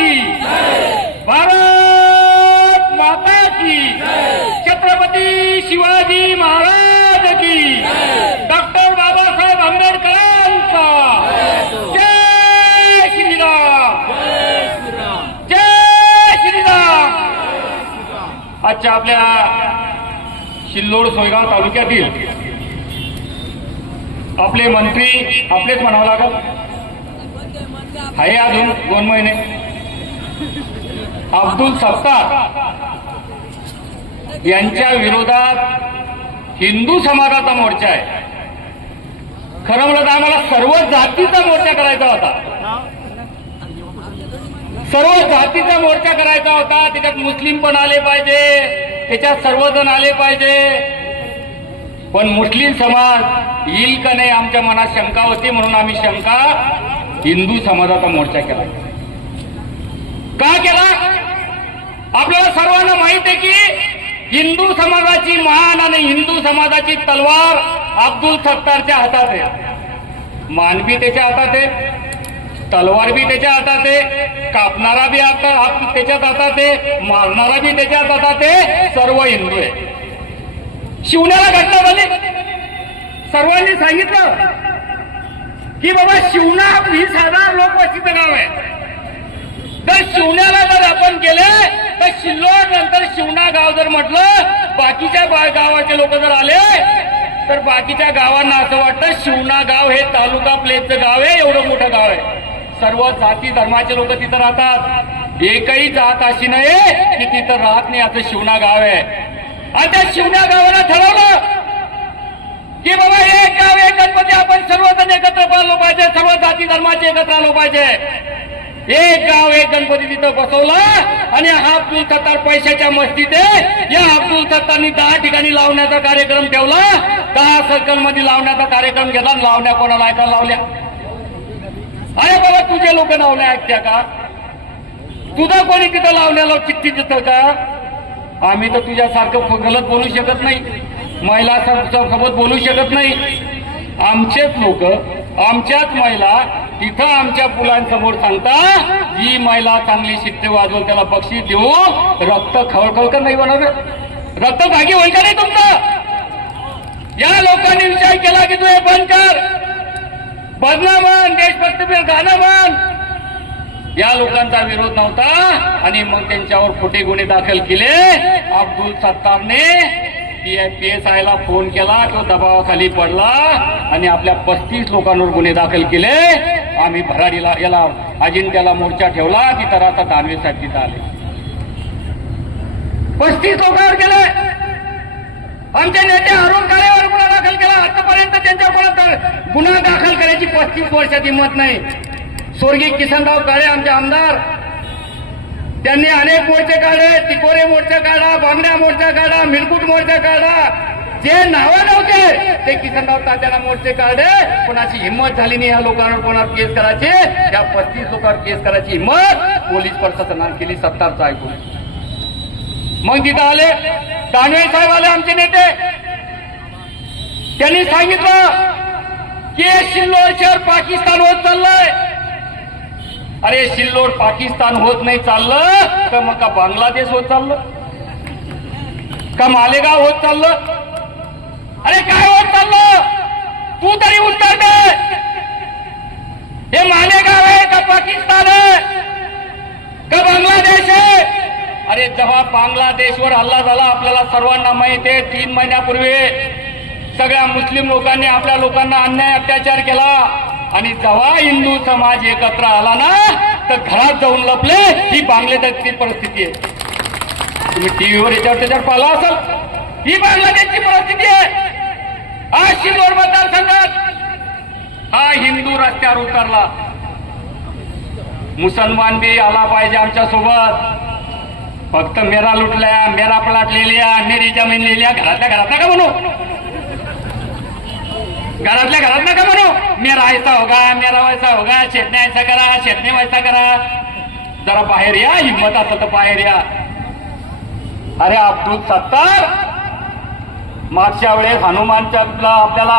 की भारत माता की। छत्रपती शिवाजी महाराज की। डॉक्टर बाबासाहेब आंबेडकरांचा। जय श्रीराम। जय श्रीराम। आजच्या आपल्या सिल्लोड सोयगाव तालुक्यातील आपले मंत्री आपलेच म्हणावं लागत आहे अजून दोन महिने. अब्दुल सत्तार यांच्या विरोधात हिंदू समाजाचा मोर्चा आहे. खरं म्हणत आम्हाला सर्व जातीचा मोर्चा करायचा होता. सर्व जातीचा मोर्चा करायचा होता. त्याच्यात मुस्लिम पण आले पाहिजे. त्याच्यात सर्वजण आले पाहिजे. पण मुस्लिम समाज येईल का नाही आमच्या मनात शंका होती म्हणून आम्ही शंका हिंदू समाजाचा मोर्चा केला. का केला? आपल्याला सर्वांना माहीत आहे की हिंदू समाजाची मान आणि हिंदू समाजाची तलवार अब्दुल सत्तारच्या हातात आहे. मान बी त्याच्या हातात आहे तलवार बी त्याच्या हातात आहे कापणारा बी आता हात हातात आहे मारणारा बी त्याच्यात हातात आहे सर्व हिंदू आहे. शिवण्याला घटना झाली. सर्वांनी सांगितलं की बाबा शिवणा वीस हजार लोकवस्तीचं गाव आहे. तर शिवण्याला जर आपण गेले शिल्लोड नंतर शिवणा गाव जर म्हटलं बाकीच्या गावाचे लोक जर आले तर बाकीच्या गावांना असं वाटतं शिवणा गाव हे तालुका प्लेसचं गाव आहे एवढं मोठं गाव आहे. सर्व जाती धर्माचे लोक तिथं राहतात. एकही जात अशी नाही की तिथं राहत नाही असं शिवणा गाव आहे. आणि त्या शिवण्या गावाला ठरवलं की बाबा एक गाव एक गणपती आपण सर्वजण एकत्र पाहिलो पाहिजे सर्व जाती धर्माचे एकत्र आलो पाहिजे. एक गाव एक गणपती तिथं बसवला आणि हा अब्दुल सत्तार पैशाच्या मस्तीत या अब्दुल सत्तारनी दहा ठिकाणी लावण्याचा कार्यक्रम ठेवला. दहा सर्कलमध्ये लावण्याचा कार्यक्रम घेतला आणि लावण्या कोणाला ऐकायला लावल्या? अरे बाबा तुझे लोक लावण्या ऐकत्या का? तुझा कोणी तिथं लावण्याला चिठ्ठी देतं का? आम्ही तर तुझ्यासारखं गलत बोलू शकत नाही. महिला सोबत बोलू शकत नाही. आमचेच लोक आमच्याच महिला तिथं आमच्या मुलांसमोर सांगता ही महिला चांगली शिट्टे वाजवून त्याला बक्षीस देऊ. रक्त खळखळ का नाही बनवलं रक्त भागी होईल का नाही तुमचं? या लोकांनी विचार केला की तू हे बंद कर. बदना म्हण देशभक्तीपर गाणं म्हण. या लोकांचा विरोध नव्हता आणि मग त्यांच्यावर खोटे गुन्हे दाखल केले. अब्दुल सत्तारने पी ला फोन केला तो दबावाखाली पडला आणि आपल्या पस्तीस लोकांवर गुन्हे दाखल केले. आम्ही भराडीला याला अजिंक्याला मोर्चा ठेवला तिथं आता दानवे साहेब तिथं आले. पस्तीस लोकांवर गेले. आमचे नेते अरुण काळेवर गुन्हा दाखल केला. आतापर्यंत त्यांच्यावर गुन्हा दाखल करायची पस्तीस वर्षात हिंमत नाही. स्वर्गीय किसनराव काळे आमचे आमदार त्यांनी अनेक मोर्चे काढले. तिकोरे मोर्चा काढा बांगड्या मोर्चा काढा मिरकुट मोर्चा काढा. जे नावानं ते किसनराव तात्याला मोर्चे काढले कोणाची हिंमत झाली नाही या लोकांवर कोणावर केस करायची? या पस्तीस लोकांवर केस करायची हिंमत. पोलीस प्रशासनानं केली सत्तारचा ऐकून. मग तिथं आले. दानवे साहेब आले आमचे नेते. त्यांनी सांगितलं की हे सिल्लोड शहर पाकिस्तान होत चाललंय. अरे सिल्लोड पाकिस्तान होत नाही चाललं तर मग का बांगलादेश होत चाललं? का मालेगाव होत चाललं? अरे काय होत चाललं? तू तरी उत्तर दे. हे मालेगाव आहे का पाकिस्तान आहे? का बांगलादेश आहे? अरे जेव्हा बांगलादेशवर हल्ला झाला आपल्याला सर्वांना माहीत आहे तीन महिन्यापूर्वी सगळ्या मुस्लिम लोकांनी आपल्या लोकांना अन्याय अत्याचार केला. आणि जेव्हा हिंदू समाज एकत्र आला ना तर घरात जाऊन लपले ही बांगलादेशची परिस्थिती आहे. तुम्ही टीव्हीवर याच्यावर त्याच्यावर पाहिला असाल? ही बांगलादेशची परिस्थिती आहे. हा शिल्लोड मतदारसंघात. हा हिंदू रस्त्यावर उतरला. मुसलमान बी आला पाहिजे आमच्यासोबत. फक्त मेरा लुटल्या मेरा प्लॉट लिहिल्या मेरी जमीन लिहिल्या. घरातल्या घरात नका म्हणू. घरातल्या घरात नका म्हणू. मेरा ऐसा होगा मेरा वैसा होगा. शेतने ऐसा करा शेतने वैसा करा. जरा बाहेर या हिंमत असेल तर बाहेर या. अरे अब्दुल सत्तार मागच्या वेळेस हनुमानच्या आपल्याला